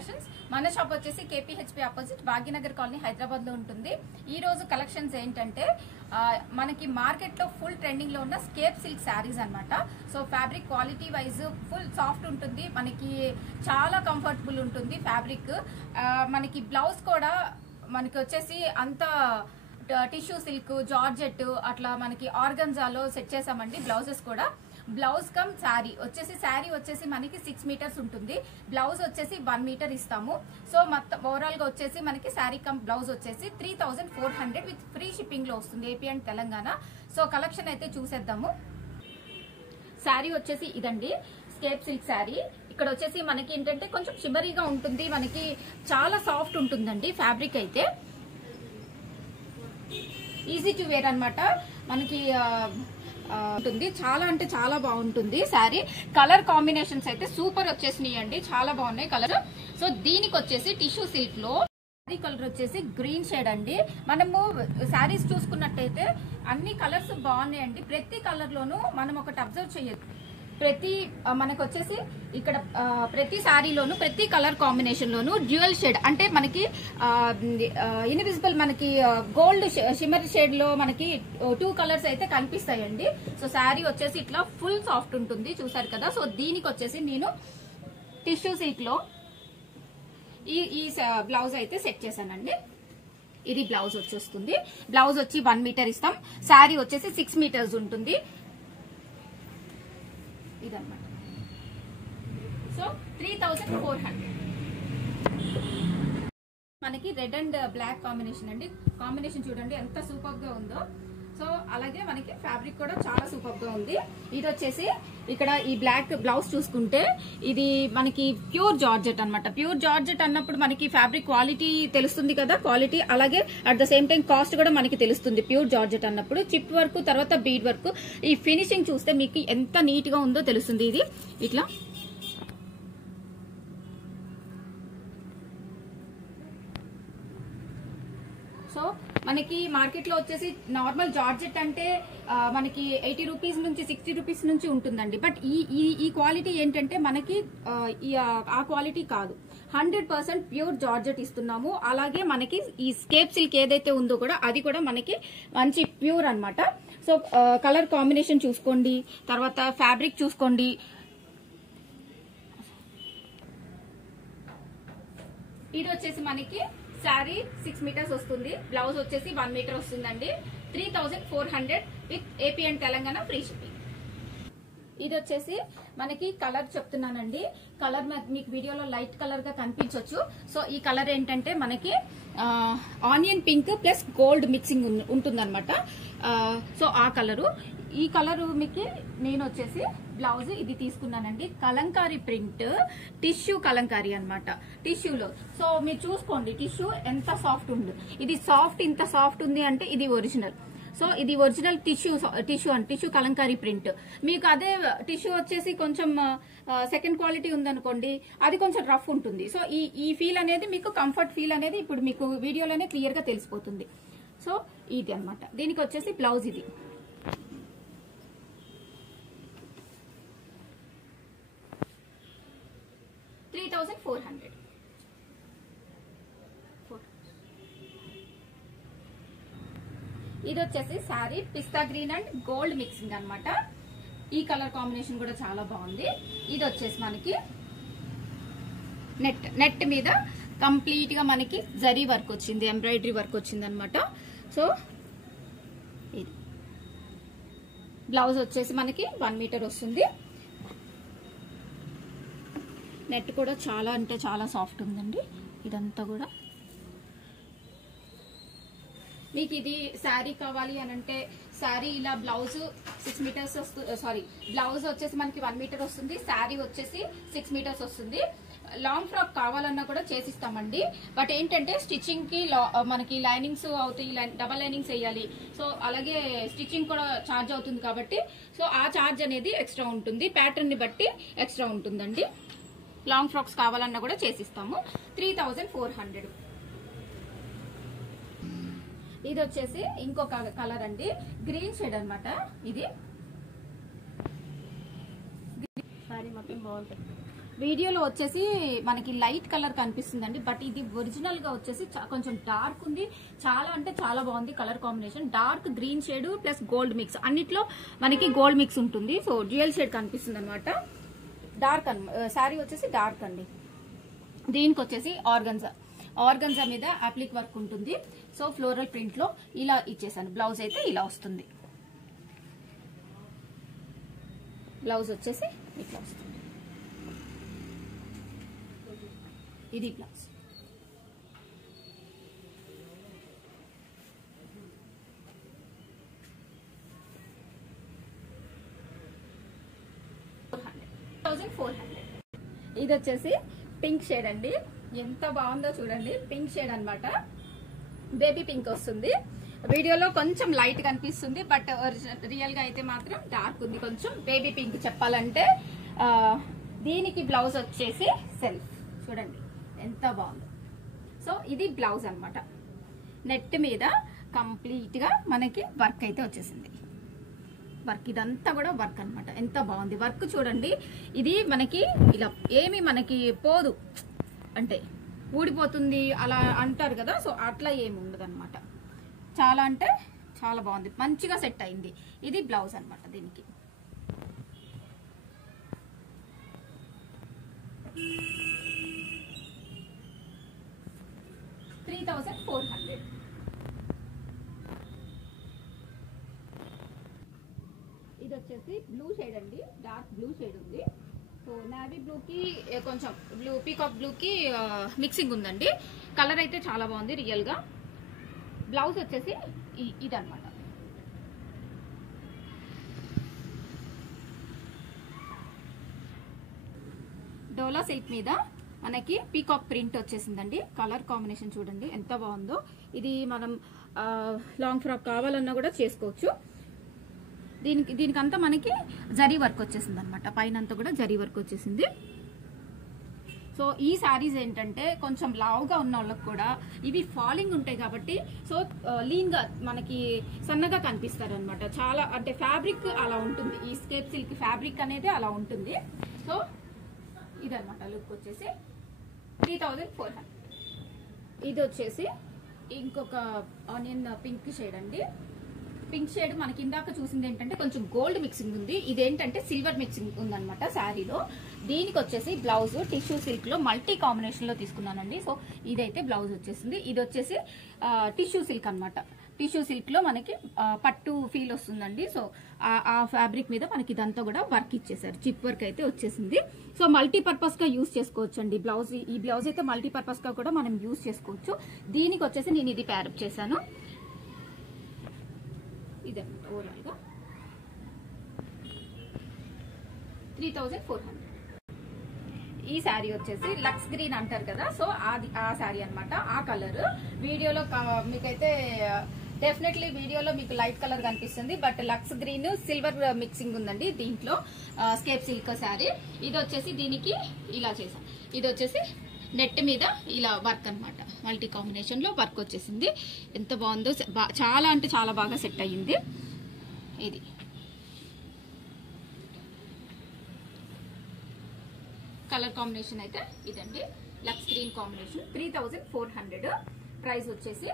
Fashions మన shop వచ్చేసి KPHP opposite Bhagyanagar colony Hyderabad లో ఉంటుంది. ఈ రోజు కలెక్షన్స్ ఏంటంటే మనకి మార్కెట్ లో ఫుల్ ట్రెండింగ్ లో ఉన్న స్కేప్ సిల్క్ శారీస్ అన్నమాట. So fabric quality wise full soft ఉంటుంది, మనకి చాలా కంఫర్టబుల్ ఉంటుంది ఫ్యాబ్రిక్. మనకి బ్లౌజ్ కూడా మనకి వచ్చేసి అంత టిష్యూ సిల్క్ జార్జెట్ అట్లా మనకి ఆర్గంజాలో సెట్ చేసామండి. బ్లౌజెస్ కూడా బ్లౌజ్ కమ్ శారీ వచ్చేసి మనకి 6 మీటర్స్ ఉంటుంది, బ్లౌజ్ వచ్చేసి 1 మీటర్ ఇస్తాము. సో మొత్తం ఓవరాల్ గా వచ్చేసి మనకి శారీ కమ్ బ్లౌజ్ వచ్చేసి 3400 విత్ ఫ్రీ షిప్పింగ్ లో వస్తుంది AP and Telangana. So collection అయితే చూసేద్దాము. శారీ వచ్చేసి ఇదండి, స్కేప్ సిల్క్ శారీ. ఇక్కడ వచ్చేసి మనకి ఏంటంటే కొంచెం షిమరీగా ఉంటుంది, మనకి చాలా సాఫ్ట్ ఉంటుందండి ఫ్యాబ్రిక్ అయితే. ఈజీ టు వేర్ అన్నమాట, మనకి ఉంటుంది. చాలా అంటే చాలా బాగుంటుంది శారీ. కలర్ కాంబినేషన్స్ అయితే సూపర్ వచ్చేసినాయి అండి, చాలా బాగున్నాయి కలర్. సో దీనికి వచ్చేసి టిష్యూ సిల్క్ లో కలర్ వచ్చేసి గ్రీన్ షేడ్ అండి. మనము శారీస్ చూసుకున్నట్టయితే అన్ని కలర్స్ బాగున్నాయండి. ప్రతి కలర్ లోనూ మనం ఒకటి అబ్జర్వ్ చేయొచ్చు, మనకు వచ్చేసి ఇక్కడ ప్రతి శారీలోను ప్రతి కలర్ కాంబినేషన్ లోను డ్యూయల్ షేడ్ అంటే మనకి ఇన్విజిబుల్ మనకి గోల్డ్ షిమర్ షేడ్ లో మనకి 2 కలర్స్ అయితే కనిపిస్తాయండి. సో శారీ వచ్చేసి ఇట్లా ఫుల్ సాఫ్ట్ ఉంటుంది, చూసారు కదా. సో దీనికి వచ్చేసి నేను టిష్యూ సిల్క్ లో ఈ బ్లౌజ్ అయితే సెట్ చేశానండి. ఇది బ్లౌజ్ వచ్చేస్తుంది, బ్లౌజ్ వచ్చి 1 మీటర్ ఇస్తాం. శారీ వచ్చేసి 6 మీటర్స్ ఉంటుంది ఇదన్నమాట. సో 3400 మనకి రెడ్ అండ్ బ్లాక్ కాంబినేషన్ అండి. కాంబినేషన్ చూడండి ఎంత సూపర్ గా ఉందో. సో అలాగే మనకి ఫ్యాబ్రిక్ కూడా చాలా సూపర్ గా ఉంది. ఇది వచ్చేసి ఇక్కడ ఈ బ్లాక్ బ్లౌజ్ చూసుకుంటే ఇది మనకి ప్యూర్ జార్జెట్ అన్నమాట. ప్యూర్ జార్జెట్ అన్నప్పుడు మనకి ఫ్యాబ్రిక్ క్వాలిటీ తెలుస్తుంది కదా, క్వాలిటీ అలాగే at the same time cost కూడా మనకి తెలుస్తుంది. ప్యూర్ జార్జెట్ అన్నప్పుడు చిప్ వర్క్ తర్వాత బీడ్ వర్క్, ఈ ఫినిషింగ్ చూస్తే మీకు ఎంత నీట్ గా ఉందో తెలుస్తుంది. ఇది ఇట్లా సో మనకి మార్కెట్ లో వచ్చేసి నార్మల్ జార్జెట్ అంటే మనకి 80 రూపీస్ నుంచి 60 రూపీస్ నుంచి ఉంటుందండి. బట్ ఈ క్వాలిటీ ఏంటంటే మనకి ఆ క్వాలిటీ కాదు, 100% ప్యూర్ జార్జెట్ ఇస్తున్నాము. అలాగే మనకి ఈ స్కేప్ సిల్క్ ఏదైతే ఉందో కూడా అది కూడా మనకి మంచి ప్యూర్ అన్నమాట. సో కలర్ కాంబినేషన్ చూసుకోండి, తర్వాత ఫ్యాబ్రిక్ చూసుకోండి. ఇది వచ్చేసి మనకి శారీ 6 మీటర్స్ వస్తుంది, బ్లౌజ్ వచ్చేసి 1 మీటర్ వస్తుందండి. 3400 with AP and Telangana free shipping. ఇది వచ్చేసి మనకి కలర్ చెప్తున్నానండి. కలర్ మీకు వీడియోలో లైట్ కలర్ గా కనిపించవచ్చు. సో ఈ కలర్ ఏంటంటే మనకి onion pink plus gold mixing ఉంటుందన్నమాట. సో ఆ కలరు, ఈ కలరు మీకు నేను వచ్చేసి బ్లౌజ్ ఇది తీసుకున్నానండి. కలంకారీ ప్రింట్ టిష్యూ కలంకారీ అన్నమాట, టిష్యూలో. సో మీరు చూసుకోండి టిష్యూ ఎంత సాఫ్ట్ ఉంది. ఇది సాఫ్ట్, ఇంత సాఫ్ట్ ఉంది అంటే ఇది ఒరిజినల్. సో ఇది ఒరిజినల్ టిష్యూ కలంకారీ ప్రింట్. మీకు అదే టిష్యూ వచ్చేసి కొంచెం సెకండ్ క్వాలిటీ ఉందనుకోండి, అది కొంచెం రఫ్ ఉంటుంది. సో ఈ ఫీల్ అనేది మీకు కంఫర్ట్ ఫీల్ అనేది ఇప్పుడు మీకు వీడియోలోనే క్లియర్ గా తెలిసిపోతుంది. సో ఇది అన్నమాట. దీనికి వచ్చేసి బ్లౌజ్ ఇది. ఇది వచ్చేసి శారీ పిస్తా గ్రీన్ అండ్ గోల్డ్ మిక్సింగ్ అన్నమాట. ఈ కలర్ కాంబినేషన్ కూడా చాలా బాగుంది. ఇది వచ్చేసి మనకి నెట్ మీద కంప్లీట్ గా మనకి జరీ వర్క్ వచ్చింది, ఎంబ్రాయిడరీ వర్క్ వచ్చింది అన్నమాట. సో ఇది బ్లౌజ్ వచ్చేసి మనకి 1 మీటర్ వస్తుంది. నెట్ కూడా చాలా అంటే చాలా సాఫ్ట్ ఉందండి. ఇదంతా కూడా మీకు ఇది శారీ కావాలి అని అంటే శారీ ఇలా బ్లౌజ్ 6 మీటర్స్ వస్తుంది, సారీ బ్లౌజ్ వచ్చేసి మనకి 1 మీటర్ వస్తుంది, శారీ వచ్చేసి 6 మీటర్స్ వస్తుంది. లాంగ్ ఫ్రాక్ కావాలన్నా కూడా చేసిస్తామండి. బట్ ఏంటంటే స్టిచ్చింగ్ కి మనకి లైనింగ్స్ అవుతాయి, డబల్ లైనింగ్స్ వేయాలి. సో అలాగే స్టిచ్చింగ్ కూడా ఛార్జ్ అవుతుంది కాబట్టి సో ఆ ఛార్జ్ అనేది ఎక్స్ట్రా ఉంటుంది, ప్యాటర్న్ ని బట్టి ఎక్స్ట్రా ఉంటుందండి. లాంగ్ ఫ్రాక్స్ కావాలన్నా కూడా చేసిస్తాము. 3400. ఇది వచ్చేసి ఇంకొక కలర్ అండి, గ్రీన్ షేడ్ అన్నమాట. ఇది సారీ మొత్తం బాగుంటుంది. వీడియోలో వచ్చేసి మనకి లైట్ కలర్ కనిపిస్తుందండి, బట్ ఇది ఒరిజినల్ గా వచ్చేసి కొంచెం డార్క్ ఉంది. చాలా అంటే చాలా బాగుంది colour combination. Dark green shade plus gold mix, అన్నిట్లో మనకి గోల్డ్ మిక్స్ ఉంటుంది. సో డ్యూయల్ షేడ్ కనిపిస్తుంది అనమాట. డార్క్ శారీ వచ్చేసి డార్క్ అండి. దీనికి వచ్చేసి ఆర్గన్జా మీద అప్లిక్ వర్క్ ఉంటుంది. సో ఫ్లోరల్ ప్రింట్ లో ఇలా ఇచ్చేసాను. బ్లౌజ్ అయితే ఇలా వస్తుంది. బ్లౌజ్ వచ్చేసి ఇట్లా వస్తుంది. ఇది బ్లౌజ్. ఇది వచ్చేసి పింక్ షేడ్ అండి. ఎంత బాగుందో చూడండి. పింక్ షేడ్ అన్నమాట. బేబీ పింక్ వస్తుంది. వీడియోలో కొంచెం లైట్ కనిపిస్తుంది, బట్ రియల్ గా అయితే మాత్రం డార్క్ ఉంది. కొంచెం బేబీ పింక్ చెప్పాలంటే. దీనికి బ్లౌజ్ వచ్చేసి సెల్ఫ్ చూడండి ఎంత బాగుందో. సో ఇది బ్లౌజ్ అన్నమాట. నెట్ మీద కంప్లీట్ గా మనకి వర్క్ అయితే వచ్చేసింది. వర్క్ ఇదంతా కూడా వర్క్ అన్నమాట. ఎంత బాగుంది వర్క్ చూడండి. ఇది మనకి ఇలా ఏమి మనకి పోదు, అంటే ఊడిపోతుంది అలా అంటారు కదా. సో అట్లా ఏమి ఉండదు అనమాట. చాలా అంటే చాలా బాగుంది, మంచిగా సెట్ అయింది. ఇది బ్లౌజ్ అన్నమాట. దీనికి $3,400. ఇది వచ్చేసి బ్లూ షేడ్ అండి. డార్క్ బ్లూ షేడ్ ఉంది. సో నావీ బ్లూ కి కొంచెం బ్లూ, పీకాక్ బ్లూ కి మిక్సింగ్ ఉందండి. కలర్ అయితే చాలా బాగుంది రియల్ గా. బ్లౌజ్ వచ్చేసి ఇదన్నమాట. డోలా సిల్క్ మీద మనకి పీకాక్ ప్రింట్ వచ్చేసిందండి. కలర్ కాంబినేషన్ చూడండి ఎంత బాగుందో. ఇది మనం లాంగ్ ఫ్రాక్ కావాలన్నా కూడా చేసుకోవచ్చు. దీనికంతా మనకి జరీ వర్క్ వచ్చేసింది అనమాట. పైన అంతా కూడా జరీ వర్క్ వచ్చేసింది. సో ఈ శారీస్ ఏంటంటే కొంచెం లావుగా ఉన్న వాళ్ళకి కూడా ఇవి ఫాలింగ్ ఉంటాయి కాబట్టి సో లీన్ గా మనకి సన్నగా కనిపిస్తారు అనమాట. చాలా అంటే ఫ్యాబ్రిక్ అలా ఉంటుంది. ఈ స్కేప్ సిల్క్ ఫ్యాబ్రిక్ అనేది అలా ఉంటుంది. సో ఇదన్నమాట లుక్ వచ్చేసి 3,400. ఇది వచ్చేసి ఇంకొక ఆనియన్ పింక్ షేడ్ అండి. పింక్ షేడ్ మనకి ఇందాక చూసింది ఏంటంటే కొంచెం గోల్డ్ మిక్సింగ్ ఉంది. ఇదేంటంటే సిల్వర్ మిక్సింగ్ ఉందన్నమాట శారీలో. దీనికి వచ్చేసి బ్లౌజ్ టిష్యూ సిల్క్ లో మల్టీ కాంబినేషన్ లో తీసుకున్నానండి. సో ఇదైతే బ్లౌజ్ వచ్చేసింది. ఇది వచ్చేసి టిష్యూ సిల్క్ అన్నమాట. టిష్యూ సిల్క్ లో మనకి పట్టు ఫీల్ వస్తుందండి. సో ఆ ఫ్యాబ్రిక్ మీద మనకి ఇదంతా కూడా వర్క్ ఇచ్చేసారు. చిప్ వర్క్ అయితే వచ్చేసింది. సో మల్టీపర్పస్ గా యూజ్ చేసుకోవచ్చు అండి బ్లౌజ్. ఈ బ్లౌజ్ అయితే మల్టీపర్పస్ గా కూడా మనం యూజ్ చేసుకోవచ్చు. దీనికి వచ్చేసి నేను ఇది ప్యారప్ చేశాను. ఇదన్నమాట ఓవరాల్ గా 3,400. ఈ శారీ వచ్చేసి లక్స్ గ్రీన్ అంటారు కదా. సో ఆ శారీ అన్నమాట. ఆ కలర్ వీడియోలో మీకైతే డెఫినెట్లీ వీడియోలో మీకు లైట్ కలర్ కనిపిస్తుంది, but lux green silver mixing ఉందండి దీంట్లో. స్కేప్ సిల్క్ శారీ. ఇది వచ్చేసి దీనికి ఇలా చేసాం. ఇది వచ్చేసి నెట్ మీద ఇలా వర్క్ అన్నమాట. మల్టీ కాంబినేషన్ లో వర్క్ వచ్చేసింది. ఎంత బాగుందో. చాలా అంటే చాలా బాగా సెట్ అయ్యింది. ఇది కలర్ కాంబినేషన్ అయితే ఇదండి. Lux green combination. 3,400 ప్రైస్ వచ్చేసి.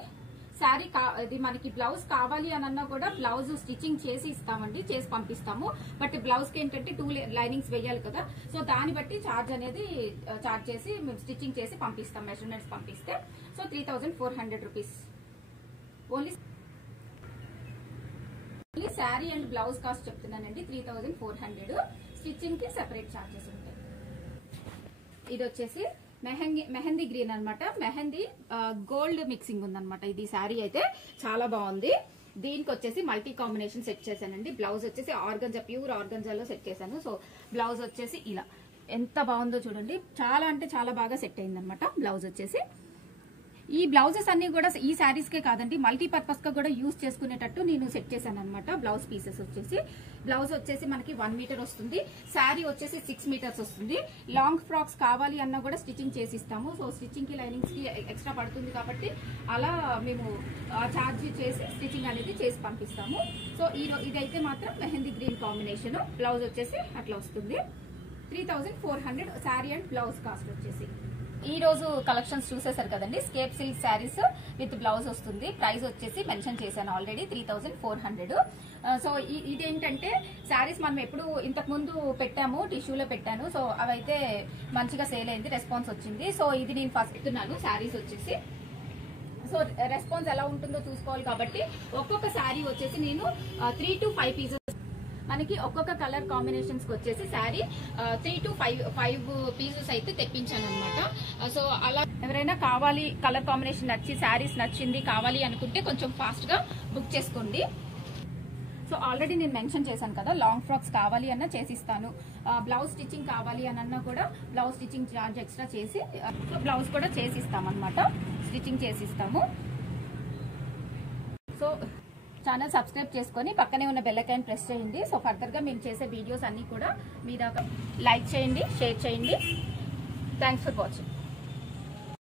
శారీ ఇది మనకి బ్లౌజ్ కావాలి అని అన్నా కూడా బ్లౌజ్ స్టిచ్చింగ్ చేసి ఇస్తామండి, చేసి పంపిస్తాము. బట్ బ్లౌజ్ కి ఏంటంటే 2 లైనింగ్స్ వేయాలి కదా. సో దాన్ని బట్టి చార్జ్ అనేది చార్జ్ చేసి మేము స్టిచ్చింగ్ చేసి పంపిస్తాం, మెజర్మెంట్స్ పంపిస్తే. So 3,400 rupees only sari and blouse cost చెప్తున్నానండి. 3,400. స్టిచ్చింగ్ కి సెపరేట్ చార్జెస్ ఉంటాయి. ఇది వచ్చేసి మెహందీ గ్రీన్ అన్నమాట. మెహందీ గోల్డ్ మిక్సింగ్ ఉందన్నమాట. ఇది శారీ అయితే చాలా బాగుంది. దీనికి వచ్చేసి మల్టీ కాంబినేషన్ సెట్ చేశానండి. బ్లౌజ్ వచ్చేసి ఆర్గంజా, ప్యూర్ ఆర్గంజాలో సెట్ చేశాను. సో బ్లౌజ్ వచ్చేసి ఇలా ఎంత బాగుందో చూడండి. చాలా అంటే చాలా బాగా సెట్ అయింది అనమాట బ్లౌజ్ వచ్చేసి. ఈ బ్లౌజెస్ అన్ని కూడా ఈ శారీస్ కే కాదండి, మల్టీపర్పస్ గా కూడా యూజ్ చేసుకునేటట్టు నేను సెట్ చేశాను అనమాట. బ్లౌజ్ పీసెస్ వచ్చేసి బ్లౌజ్ వచ్చేసి మనకి 1 మీటర్ వస్తుంది. శారీ వచ్చేసి 6 మీటర్స్ వస్తుంది. లాంగ్ ఫ్రాక్స్ కావాలి అన్నా కూడా స్టిచ్చింగ్ చేసి ఇస్తాము. సో స్టిచ్చింగ్ కి లైనింగ్స్ కి ఎక్స్ట్రా పడుతుంది కాబట్టి అలా మేము చార్జ్ చేసి స్టిచ్చింగ్ అనేది చేసి పంపిస్తాము. సో ఇదైతే మాత్రం మెహందీ గ్రీన్ కాంబినేషన్. బ్లౌజ్ వచ్చేసి అట్లా వస్తుంది. 3400 శారీ అండ్ బ్లౌజ్ కాస్ట్ వచ్చేసి. ఈ రోజు కలెక్షన్స్ చూసేసారు కదండి. Scape silk saris with blouse వస్తుంది. ప్రైస్ వచ్చేసి మెన్షన్ చేశాను ఆల్రెడీ 3400. సో ఇదేంటంటే శారీస్ మనం ఎప్పుడు ఇంతకు ముందు పెట్టాము, టిష్యూలో పెట్టాను. సో అవైతే మంచిగా సేల్ అయింది, రెస్పాన్స్ వచ్చింది. సో ఇది నేను ఫస్ట్ ఇస్తున్నాను శారీస్ వచ్చేసి. సో రెస్పాన్స్ ఎలా ఉంటుందో చూసుకోవాలి కాబట్టి ఒక్కొక్క శారీ వచ్చేసి నేను 3 to 5 పీసెస్, మనకి ఒక్కొక్క కలర్ కాంబినేషన్స్ కి వచ్చేసి శారీ 3 to 5 పీసెస్ అయితే తెప్పించాను అనమాట. సో అలా ఎవరైనా కావాలి, కలర్ కాంబినేషన్ నచ్చి శారీస్ నచ్చింది కావాలి అనుకుంటే కొంచెం ఫాస్ట్ గా బుక్ చేసుకోండి. సో ఆల్రెడీ నేను మెన్షన్ చేశాను కదా, లాంగ్ ఫ్రాక్స్ కావాలి అన్నా చేసిస్తాను, బ్లౌజ్ స్టిచ్చింగ్ కావాలి అన్నా కూడా బ్లౌజ్ స్టిచ్చింగ్ చార్జ్ ఎక్స్ట్రా చేసి సో బ్లౌజ్ కూడా చేసిస్తాం అనమాట, స్టిచ్చింగ్ చేసిస్తాము. సో ఛానల్ సబ్స్క్రైబ్ చేసుకొని పక్కనే ఉన్న బెల్ ఐకాన్ ప్రెస్ చేయండి. సో ఫర్దర్ గా మేము చేసే వీడియోస్ అన్ని కూడా మీ దాకా లైక్ చేయండి, షేర్ చేయండి. Thanks for watching.